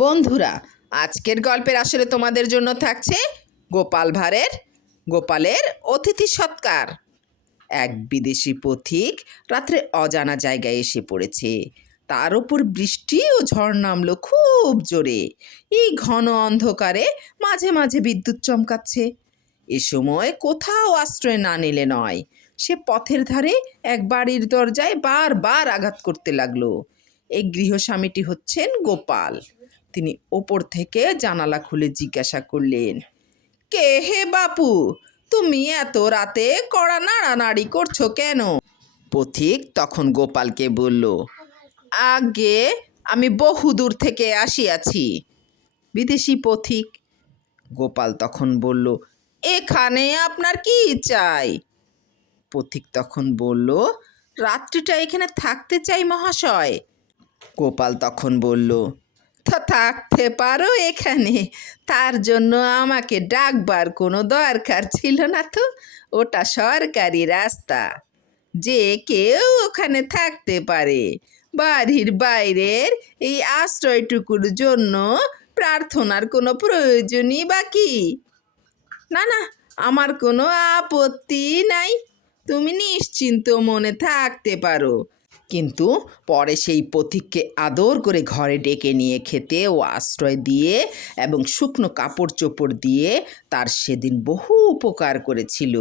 বন্ধুরা, আজকের গল্পের আসরে তোমাদের জন্য থাকছে গোপালের অতিথি সৎকার। এক বিদেশি পথিক রাত্রে অজানা জায়গায় এসে পড়েছে। তার ওপর বৃষ্টি ও ঝড় নামলো খুব জোরে। এই ঘন অন্ধকারে মাঝে মাঝে বিদ্যুৎ চমকাচ্ছে। এ সময় কোথাও আশ্রয় না নিলে নয়। সে পথের ধারে এক বাড়ির দরজায় বারবার আঘাত করতে লাগলো। এই গৃহস্বামীটি হচ্ছেন গোপাল। তিনি ওপর থেকে জানালা খুলে জিজ্ঞাসা করলেন, কে হে বাপু, তুমি এত রাতে কড়া নাড়ানাড়ি করছো কেন? পথিক তখন গোপালকে বলল, আগে আমি বহুদূর থেকে আসিয়াছি। বিদেশি পথিক। গোপাল তখন বলল, এখানে আপনার কি চাই? পথিক তখন বলল, রাত্রিটা এখানে থাকতে চাই মহাশয়। গোপাল তখন বলল, থাকতে পারো এখানে, তার জন্য আমাকে ডাকবার কোনো দরকার ছিল না তো। ওটা সরকারি রাস্তা, যে কেউ ওখানে থাকতে পারে। বাড়ির বাইরের এই আশ্রয়টুকুর জন্য প্রার্থনার কোনো প্রয়োজনই বা কি? না না, আমার কোনো আপত্তি নাই, তুমি নিশ্চিন্ত মনে থাকতে পারো। কিন্তু পরে সেই পথিককে আদর করে ঘরে ডেকে নিয়ে খেতে ও আশ্রয় দিয়ে এবং শুকনো কাপড় চোপড় দিয়ে তার সেদিন বহু উপকার করেছিল।